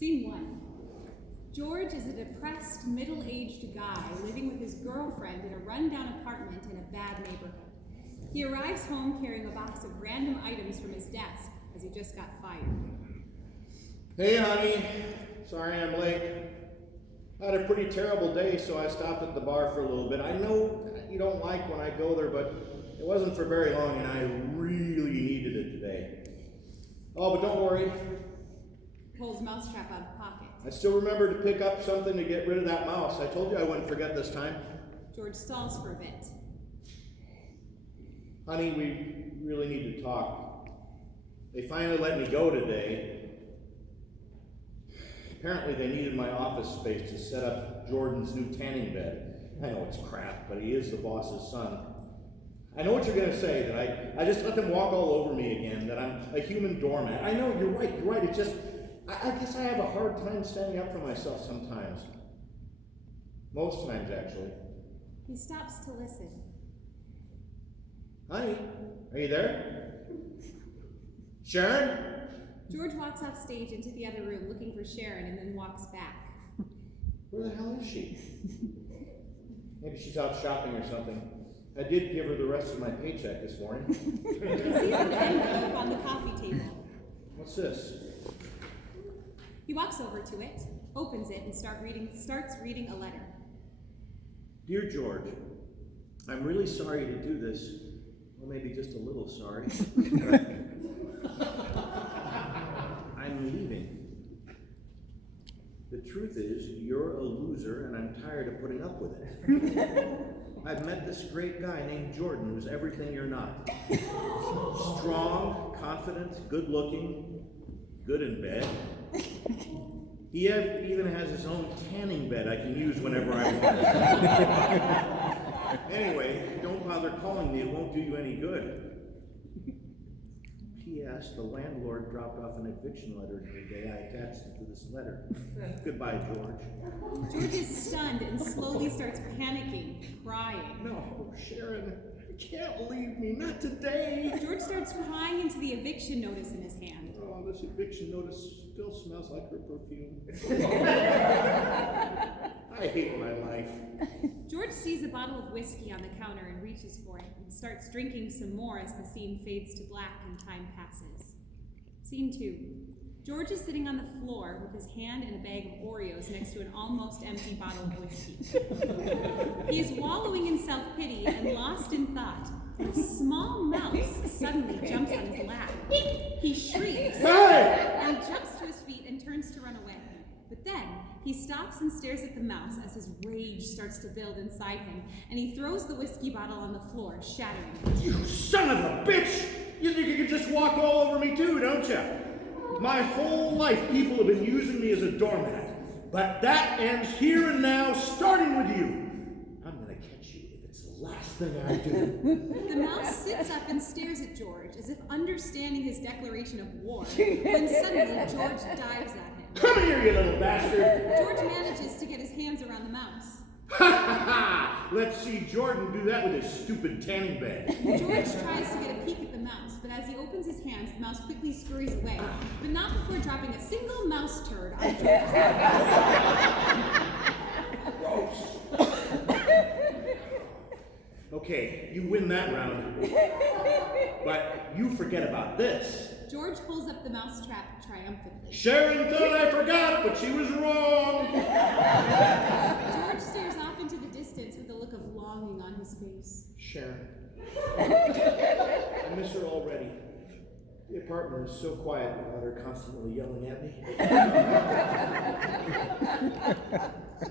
Scene 1. George is a depressed, middle-aged guy living with his girlfriend in a run-down apartment in a bad neighborhood. He arrives home carrying a box of random items from his desk as he just got fired. Hey, honey. Sorry I'm late. I had a pretty terrible day, so I stopped at the bar for a little bit. I know you don't like when I go there, but it wasn't for very long, and I really needed it today. Oh, but don't worry. Pulls mousetrap out of pocket. I still remember to pick up something to get rid of that mouse. I told you I wouldn't forget this time. George stalls for a bit. Honey, we really need to talk. They finally let me go today. Apparently they needed my office space to set up Jordan's new tanning bed. I know it's crap, but he is the boss's son. I know what you're going to say, that I just let them walk all over me again, that I'm a human doormat. I know, you're right. It's just, I guess I have a hard time standing up for myself sometimes. Most times, actually. He stops to listen. Honey, are you there? Sharon? George walks off stage into the other room looking for Sharon and then walks back. Where the hell is she? Maybe she's out shopping or something. I did give her the rest of my paycheck this morning. He sees an envelope on the coffee table. What's this? He walks over to it, opens it, and starts reading a letter. Dear George, I'm really sorry to do this. Well, maybe just a little sorry. I'm leaving. The truth is, you're a loser, and I'm tired of putting up with it. I've met this great guy named Jordan, who's everything you're not. Strong, confident, good-looking, good in bed. He even has his own tanning bed I can use whenever I want. Anyway, don't bother calling me. It won't do you any good. P.S. The landlord dropped off an eviction letter today. I attached it to this letter. Goodbye, George. George is stunned and slowly starts panicking, crying. No, Sharon, you can't leave me. Not today. George starts crying into the eviction notice in his hand. Oh, this eviction notice still smells like her perfume. I hate my life. George sees a bottle of whiskey on the counter and reaches for it and starts drinking some more as the scene fades to black and time passes. Scene 2. George is sitting on the floor with his hand in a bag of Oreos next to an almost empty bottle of whiskey. He is wallowing in self-pity and lost in thought when a small mouse suddenly jumps on his lap. He shrieks and jumps to his feet and turns to run away. But then, he stops and stares at the mouse as his rage starts to build inside him, and he throws the whiskey bottle on the floor, shattering it. You son of a bitch! You think you could just walk all over me too, don't you? My whole life, people have been using me as a doormat. But that ends here and now, starting with you. I'm gonna catch you if it's the last thing I do. The mouse sits up and stares at George, as if understanding his declaration of war, when suddenly George dives at him. Come here, you little bastard! George manages to get his hands around the mouse. Ha ha ha! Let's see Jordan do that with his stupid tanning bed. George tries to get a peek at the mouse, but as he opens his hands, the mouse quickly scurries away, but not before dropping a single mouse turd on George's head. Gross. Okay, you win that round. But you forget about this. George pulls up the mousetrap triumphantly. Sharon thought I forgot, but she was wrong. George stares off into the distance with a look of longing on his face. Sharon. I miss her already. The apartment is so quiet without her constantly yelling at me.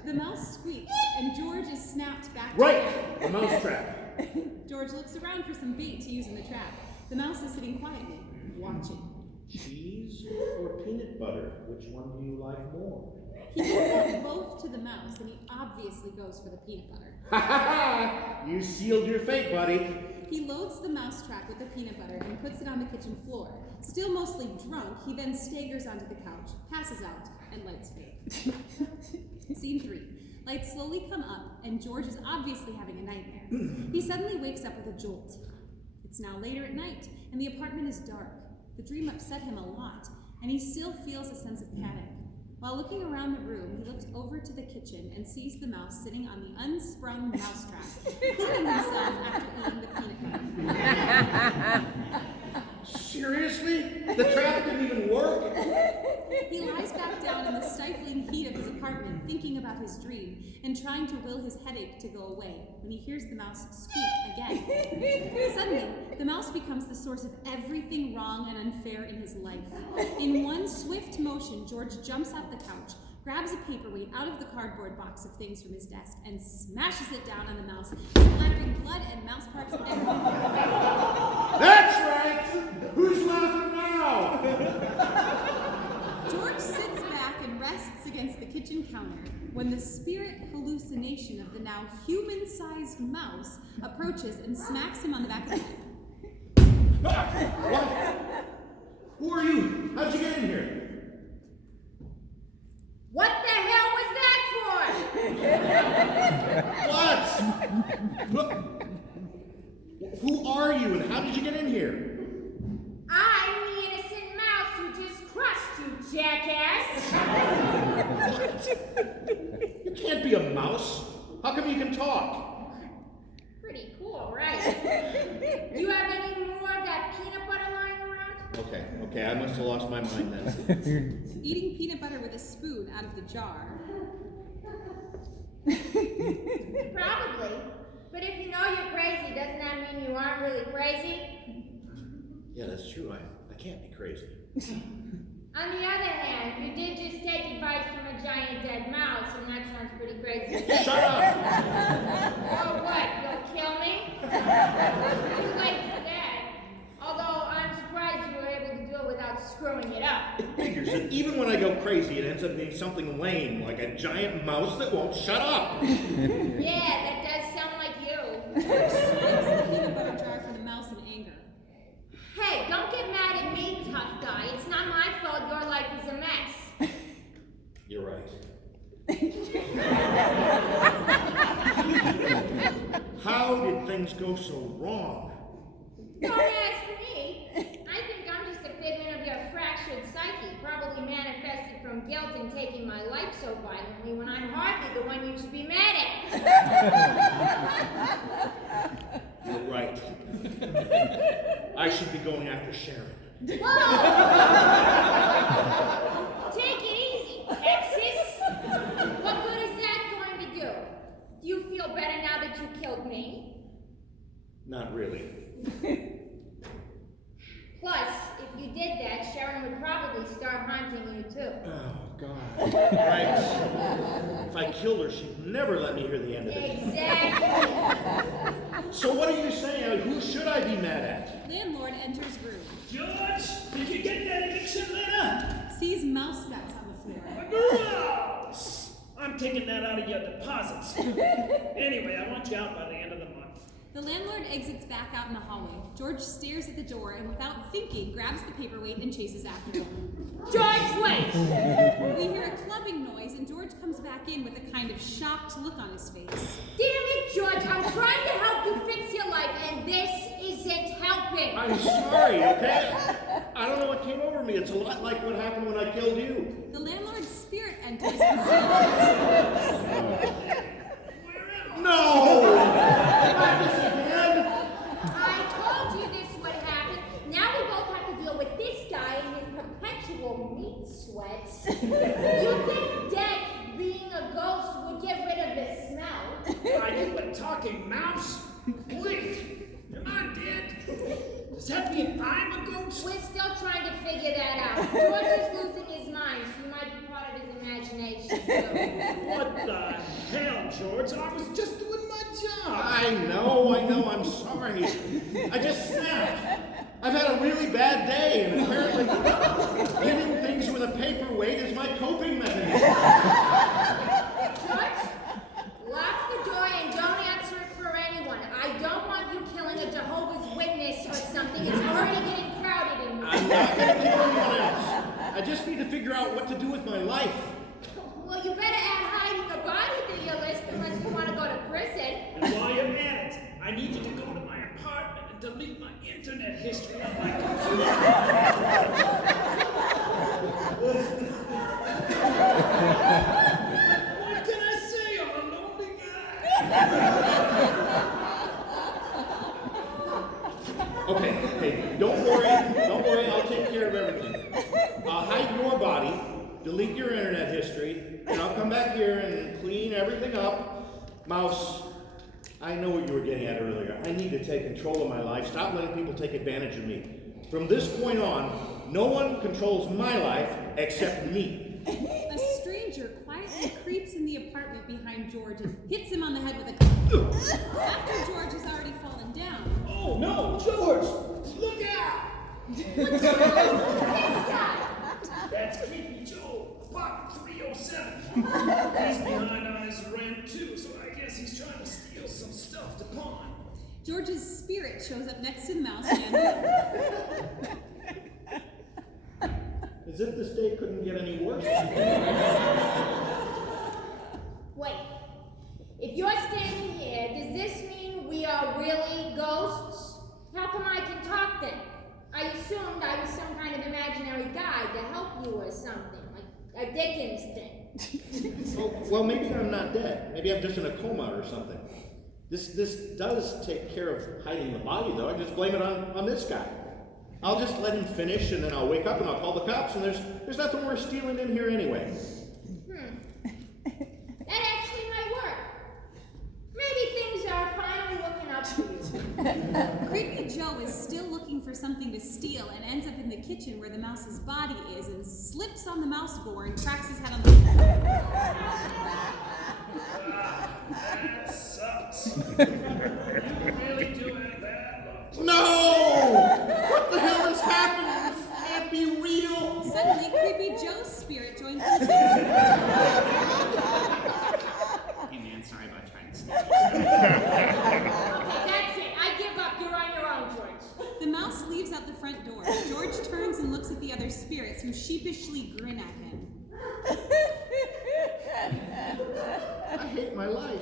The mouse squeaks, and George is snapped back to Right! The mousetrap. George looks around for some bait to use in the trap. The mouse is sitting quietly, watching. Cheese or peanut butter? Which one do you like more? He gives out both to the mouse, and he obviously goes for the peanut butter. Ha ha ha! You sealed your fate, buddy. He loads the mousetrap with the peanut butter and puts it on the kitchen floor. Still mostly drunk, he then staggers onto the couch, passes out, and lights fade. Scene 3. Lights slowly come up, and George is obviously having a nightmare. He suddenly wakes up with a jolt. It's now later at night, and the apartment is dark. The dream upset him a lot, and he still feels a sense of panic. While looking around the room, he looks over to the kitchen and sees the mouse sitting on the unsprung mousetrap, cooling himself after eating the peanut butter. Seriously? The trap didn't even work? He lies back down in the stifling heat of his apartment, thinking about his dream and trying to will his headache to go away when he hears the mouse squeak again. Suddenly, the mouse becomes the source of everything wrong and unfair in his life. In one swift motion, George jumps off the couch, grabs a paperweight out of the cardboard box of things from his desk, and smashes it down on the mouse, splattering blood and mouse parts everywhere. That's right! Who's laughing now? George sits back and rests against the kitchen counter when the spirit hallucination of the now human-sized mouse approaches and smacks him on the back of the head. What? Who are you? How'd you get in here? What the hell was that for? What? Who are you and how did you get in here? I'm the innocent mouse who just crushed you, jackass. What? You can't be a mouse. How come you can talk? Pretty cool, right? Do you have any more of that peanut butter lying around? Okay, I must have lost my mind then. Eating peanut butter with a spoon out of the jar. Probably. But if you know you're crazy, doesn't that mean you aren't really crazy? Yeah, that's true. I can't be crazy. On the other hand, you did just take advice from a giant dead mouse, and that sounds pretty crazy. Shut up! Oh, what? You'll kill me? Too late for that. Although I'm surprised you were able to do it without screwing it up. It figures that even when I go crazy, it ends up being something lame, like a giant mouse that won't shut up. Yeah, that does sound like you. George slams the peanut butter jar for the mouse in anger. Hey, don't get mad at me, tough guy. It's not my fault your life is a mess. You're right. How did things go so wrong? Don't ask me. I think I'm just a figment of your fractured psyche, probably manifested from guilt in taking my life so violently when I'm hardly the one you should be mad at. You're right. I should be going after Sharon. Whoa! Take it easy, Texas. What good is that going to do? Do you feel better now that you killed me? Not really. Plus, if you did that, Sharon would probably start haunting you too. Oh, God. Right. If I killed her, she'd never let me hear the end of it. Exactly. So what are you saying? Who should I be mad at? Landlord enters room. George, did you get that eviction letter? Sees mouse guts on the floor. Gross! I'm taking that out of your deposits. Anyway, I want you out by the end of the month. The landlord exits back out in the hallway. George stares at the door and without thinking grabs the paperweight and chases after him. George, wait! We hear a clubbing noise and George comes back in with a kind of shocked look on his face. Damn it, George, I'm trying to help you fix your life, and this isn't helping. I'm sorry, okay? I don't know what came over me. It's a lot like what happened when I killed you. The landlord's spirit enters and No! Not this again! I told you this would happen. Now we both have to deal with this guy and his perpetual meat sweats. You think death, being a ghost, would get rid of the smell? Are you a talking mouse? Wait, am I dead? Does that mean I'm a ghost? We're still trying to figure that out. George is losing his mind, so you might be part of his imagination. What the hell, George? I was just doing my job. I know, I'm sorry. I just snapped. I've had a really bad day, and apparently hitting things with a paperweight is my coping mechanism. George, lock the door and don't answer it for anyone. I don't want you killing a Jehovah's Witness or something. It's already getting crowded in here. I'm not going to kill anyone else. I just need to figure out what to do with my life. Well, you better add hiding a body to your list unless you want to go to prison. And while you're at it, I need you to go to my apartment and delete my internet history on my computer. Okay, don't worry, I'll take care of everything. I'll hide your body, delete your internet history, and I'll come back here and clean everything up. Mouse, I know what you were getting at earlier. I need to take control of my life. Stop letting people take advantage of me. From this point on, no one controls my life except me. A stranger quietly creeps in the apartment behind George and hits him on the head with a cup. After George has already fallen down. Oh no, George! Look out! What's wrong with this guy? That's Creepy Joe, Apartment 307. He's behind on his rent too, so I guess he's trying to steal some stuff to pawn. George's spirit shows up next to the mouse and As if this day couldn't get any worse. Wait. If you're standing here, does this mean we are really ghosts? How come I can talk then? I assumed I was some kind of imaginary guide to help you or something, like a Dickens thing. Well, maybe I'm not dead. Maybe I'm just in a coma or something. This does take care of hiding the body, though. I just blame it on this guy. I'll just let him finish, and then I'll wake up and I'll call the cops, and there's nothing worth stealing in here anyway. That actually might work. Maybe things are finally looking up for you. Creepy Joe is still looking for something to steal and ends up in the kitchen where the mouse's body is and slips on the mouse board and cracks his head on the That sucks. You really do have bad luck. No! What the hell has happened? This can't be real! Suddenly, Creepy Joe's spirit joins the two. Hey man, sorry about trying to steal. Okay, that's it. I give up. You're on your own, George. The mouse leaves out the front door. George turns and looks at the other spirits who sheepishly grin at him. I hate my life.